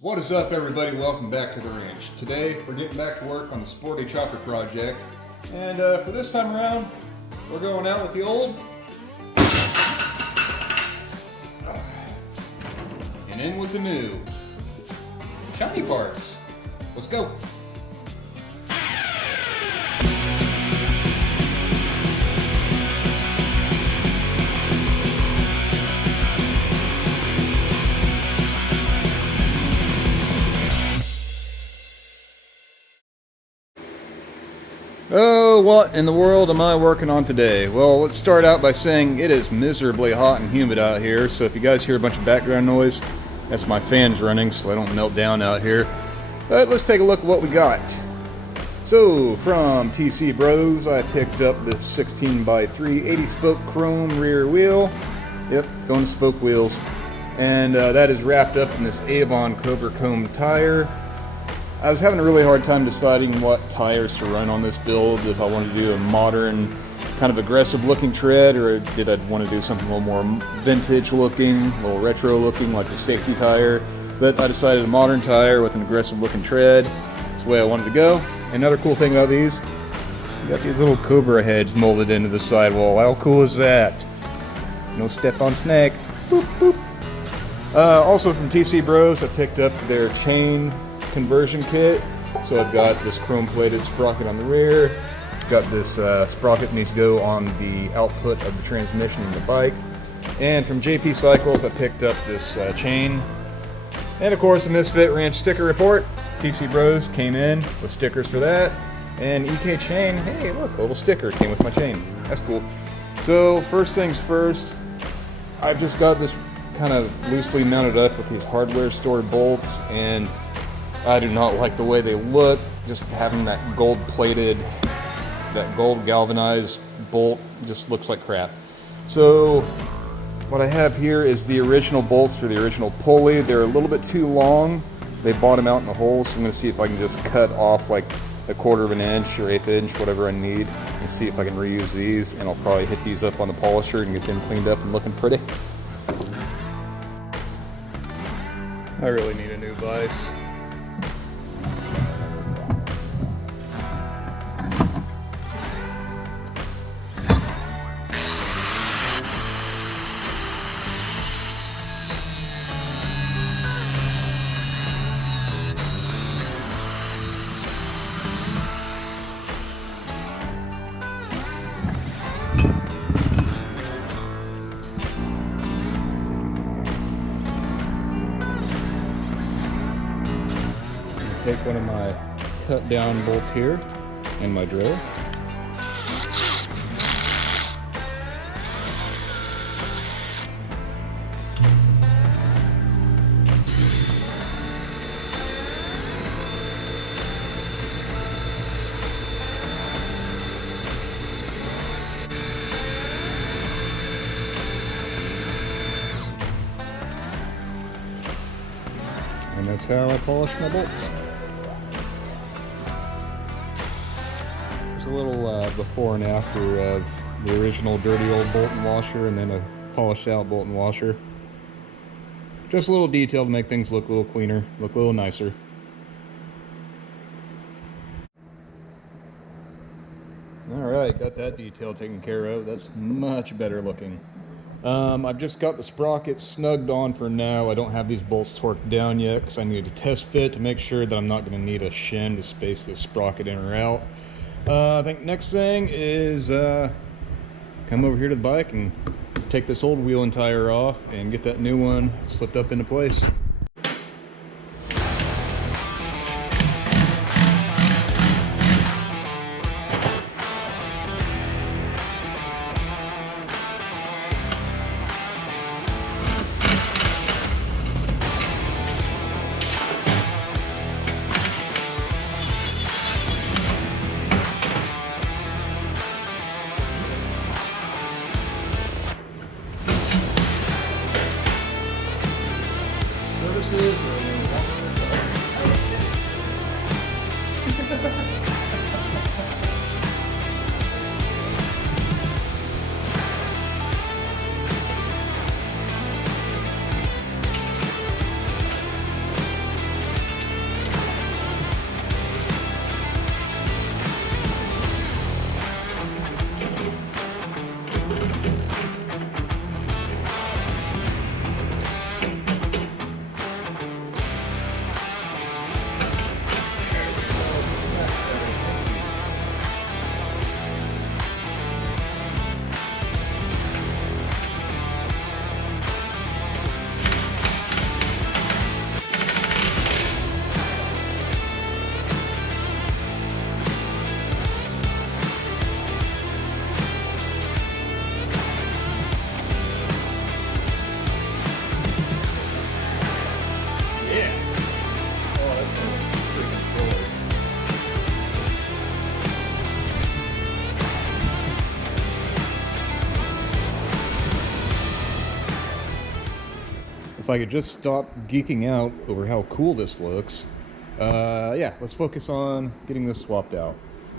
What is up, everybody? Welcome back to the ranch. Today we're getting back to work on the Sportster Chopper project, and for this time around we're going out with the old and in with the new shiny parts. Let's go. Oh, what in the world am I working on today? Well, let's start out by saying it is miserably hot and humid out here, so if you guys hear a bunch of background noise, that's my fans running so I don't melt down out here. But let's take a look at what we got. So, from TC Bros, I picked up this 16x3 80 spoke chrome rear wheel. Yep, going to spoke wheels. And that is wrapped up in this Avon Cobra Comb tire. I was having a really hard time deciding what tires to run on this build, if I wanted to do a modern, kind of aggressive looking tread, or did I want to do something a little more vintage looking, a little retro looking, like the safety tire. But I decided a modern tire with an aggressive looking tread. That's the way I wanted to go. Another cool thing about these, you got these little Cobra heads molded into the sidewall. How cool is that? No step on snake. Boop, boop. Also from TC Bros, I picked up their chain conversion kit. So I've got this chrome plated sprocket on the rear, got this sprocket needs to go on the output of the transmission in the bike, and from JP Cycles I picked up this chain, and of course the Misfit Ranch sticker report. TC Bros came in with stickers for that, and EK Chain, hey look, a little sticker came with my chain. That's cool. So first things first, I've just got this kind of loosely mounted up with these hardware store bolts, and I do not like the way they look. Just having that gold plated, that gold galvanized bolt just looks like crap. So what I have here is the original bolts for the original pulley. They're a little bit too long. They bottom out in the hole, so I'm going to see if I can just cut off like a 1/4 of an inch or 1/8 inch, whatever I need, and see if I can reuse these, and I'll probably hit these up on the polisher and get them cleaned up and looking pretty. I really need a new vise. Take one of my cut down bolts here and my drill. And that's how I polish my bolts. A little before and after of the original dirty old bolt and washer, and then a polished out bolt and washer. Just a little detail to make things look a little cleaner, look a little nicer. Alright, got that detail taken care of. That's much better looking. I've just got the sprocket snugged on for now. I don't have these bolts torqued down yet because I need to test fit to make sure that I'm not going to need a shin to space this sprocket in or out. I think next thing is come over here to the bike and take this old wheel and tire off and get that new one slipped up into place. Services if I could just stop geeking out over how cool this looks. Yeah, let's focus on getting this swapped out.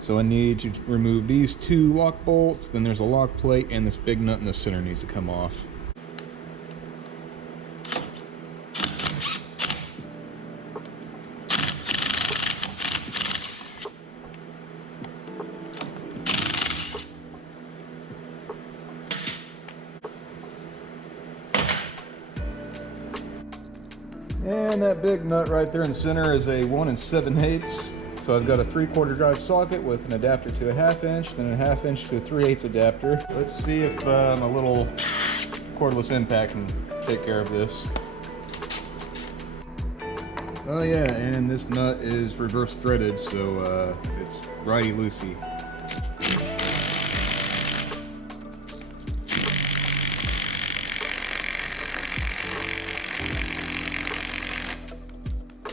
So I need to remove these 2 lock bolts, then there's a lock plate, and this big nut in the center needs to come off. And that big nut right there in the center is a 1 7/8. So I've got a 3/4 drive socket with an adapter to a 1/2 inch, then a 1/2 inch to a 3/8 adapter. Let's see if a little cordless impact can take care of this. Oh yeah, and this nut is reverse threaded, so it's righty-loosey.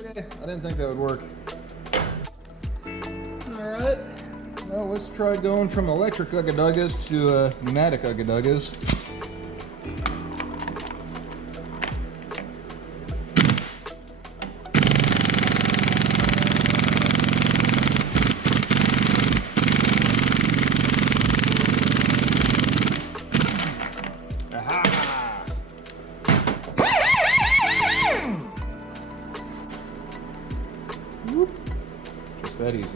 Okay, I didn't think that would work. Alright, well let's try going from electric ugga-duggas to pneumatic ugga-duggas. Just that easy.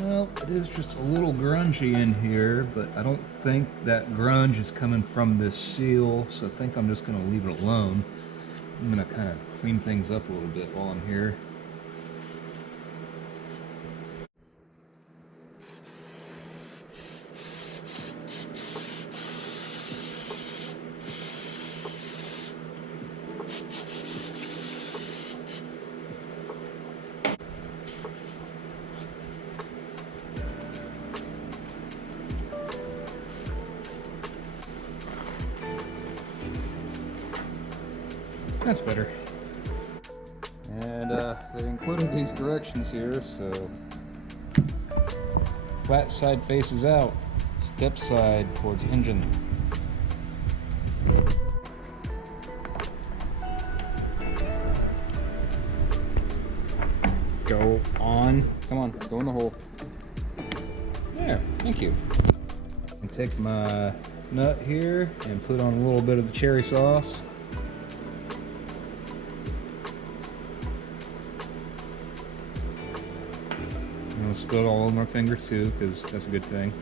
Well, it is just a little grungy in here, but I don't think that grunge is coming from this seal, so I think I'm just going to leave it alone. I'm going to kind of clean things up a little bit while I'm here. That's better. And they included these directions here, so flat side faces out, step side towards engine. Go on. Come on, go in the hole. There, thank you. And take my nut here and put on a little bit of the cherry sauce. I'll spill it all over my fingers too, because that's a good thing.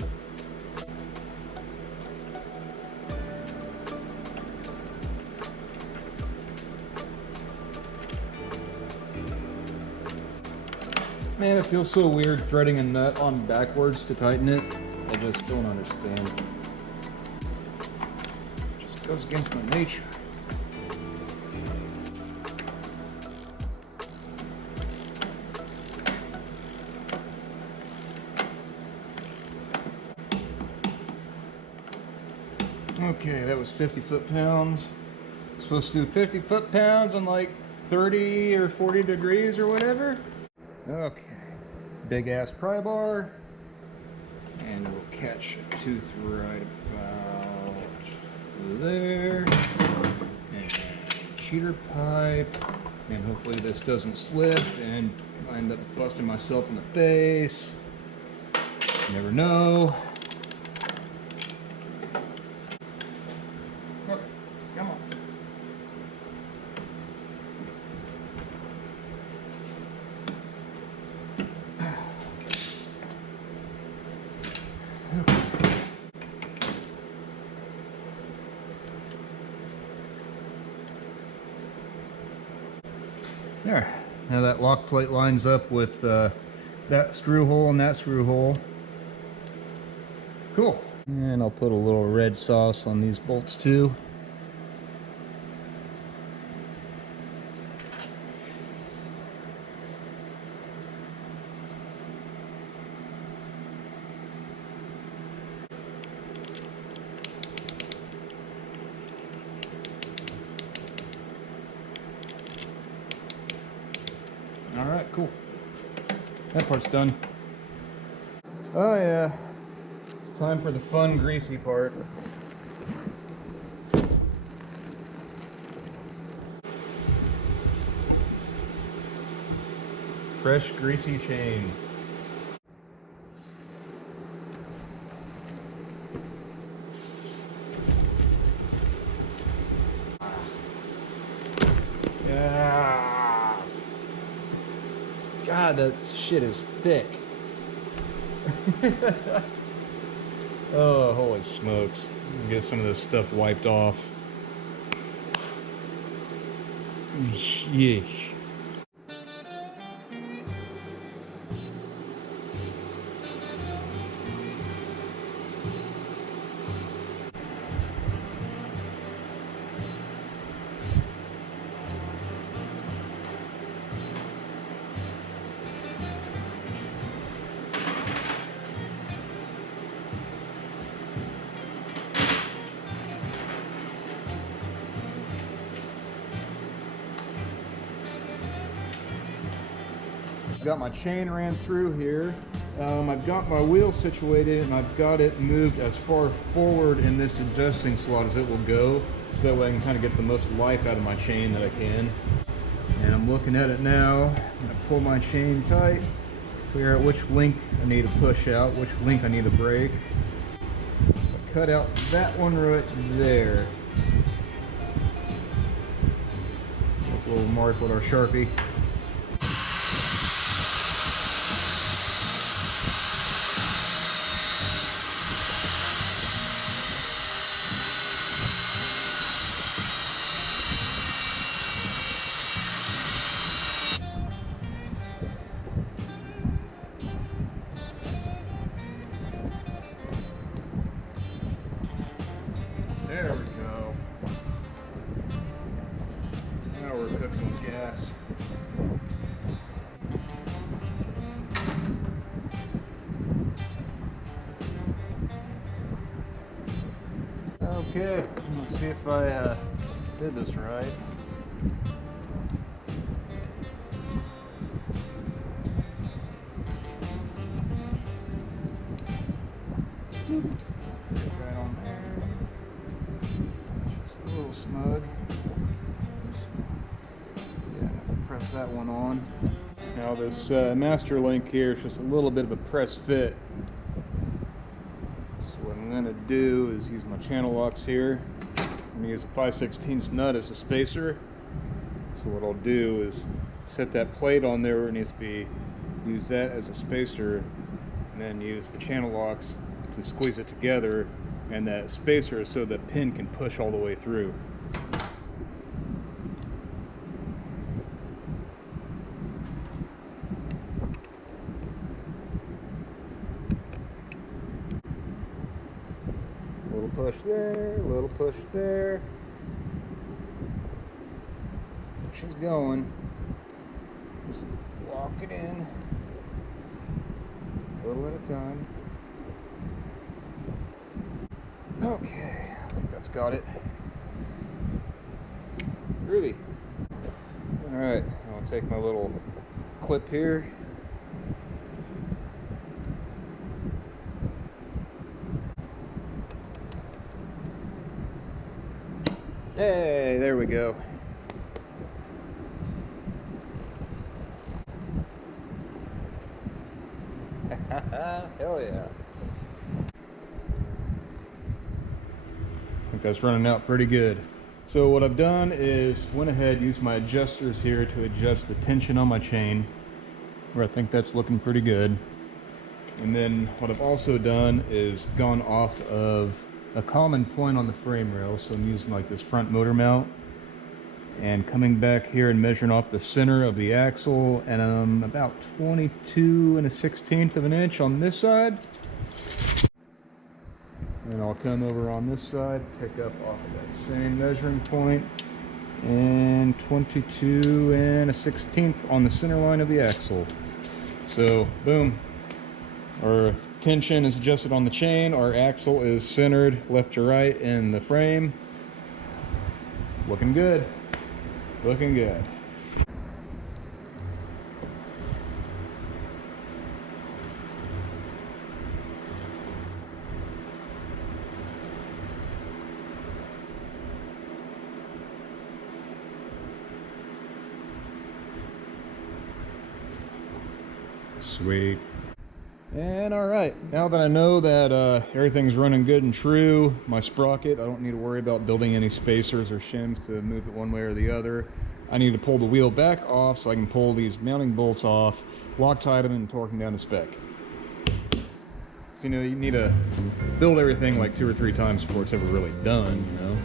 Man, it feels so weird threading a nut on backwards to tighten it. I just don't understand. It just goes against my nature. Okay, that was 50 foot-pounds. Supposed to do 50 foot-pounds on like 30 or 40 degrees or whatever. Okay, big ass pry bar, and we'll catch a tooth right about there, and cheater pipe, and hopefully this doesn't slip and I end up busting myself in the face. You never know. Come on. There. Now that lock plate lines up with that screw hole and that screw hole. Cool. And I'll put a little red sauce on these bolts too. Alright, cool. That part's done. Oh yeah, It's time for the fun, greasy part. Fresh, greasy chain. Yeah. God, that shit is thick. Oh, holy smokes. Get some of this stuff wiped off. Yeesh. Got my chain ran through here. I've got my wheel situated and I've got it moved as far forward in this adjusting slot as it will go, so that way I can kind of get the most life out of my chain that I can. And I'm looking at it now. I'm gonna pull my chain tight, figure out which link I need to push out, which link I need to break. So I cut out that one right there. Make a little mark with our Sharpie. There we go. Now we're cooking with gas. Okay, let's see if I did this right. Right on there. Just a little snug. Yeah, press that one on. Now this master link here is just a little bit of a press fit. So what I'm going to do is use my channel locks here. I'm going to use a 5/16 nut as a spacer. So what I'll do is set that plate on there where it needs to be, use that as a spacer, and then use the channel locks to squeeze it together, and that spacer so the pin can push all the way through. A little push there, a little push there. She's going. Just walk it in a little at a time. Okay, I think that's got it. Groovy. Alright, I'll take my little clip here. Hey, there we go. Hell yeah. I think that's running out pretty good. So what I've done is went ahead, used my adjusters here to adjust the tension on my chain, where I think that's looking pretty good. And then what I've also done is gone off of a common point on the frame rail. So I'm using like this front motor mount and coming back here and measuring off the center of the axle, and I'm about 22 1/16 of an inch on this side. And I'll come over on this side, pick up off of that same measuring point, and 22 1/16 on the center line of the axle. So boom, our tension is adjusted on the chain, our axle is centered left to right in the frame. Looking good. Looking good. Sweet. And alright, now that I know that everything's running good and true, my sprocket, I don't need to worry about building any spacers or shims to move it one way or the other. I need to pull the wheel back off so I can pull these mounting bolts off, Loctite them, and torque them down to spec. So, you know, you need to build everything like 2 or 3 times before it's ever really done, you know?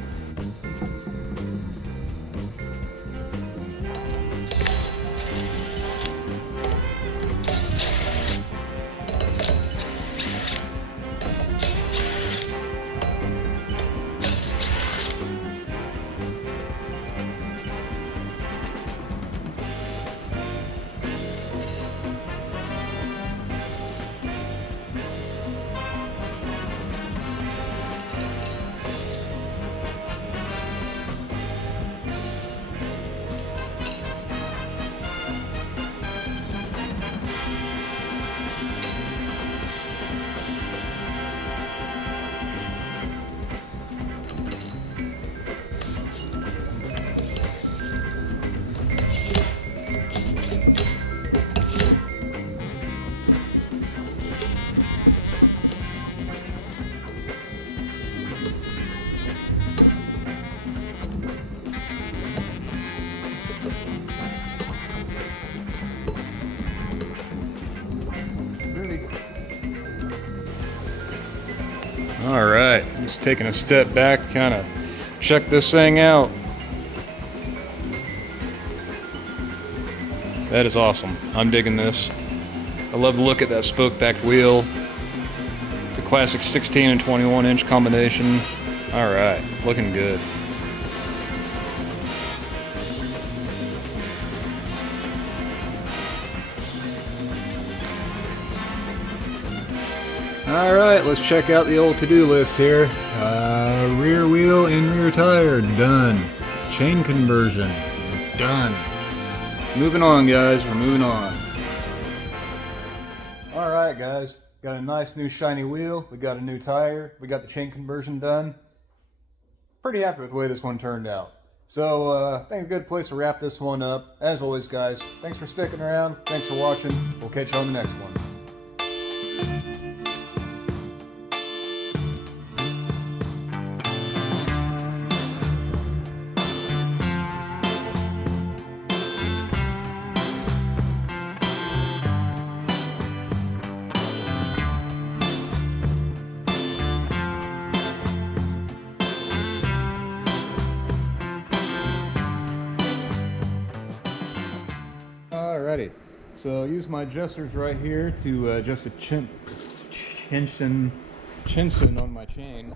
Alright, just taking a step back, kind of check this thing out. That is awesome. I'm digging this. I love the look at that spoke-backed wheel. The classic 16 and 21 inch combination. Alright, looking good. Alright, let's check out the old to-do list here. Rear wheel and rear tire, done. Chain conversion, done. Moving on, guys, we're moving on. Alright, guys, got a nice new shiny wheel, we got a new tire, we got the chain conversion done. Pretty happy with the way this one turned out. So, I think a good place to wrap this one up. As always, guys, thanks for sticking around, thanks for watching, we'll catch you on the next one. Alrighty, so use my adjusters right here to adjust the chinson on my chain.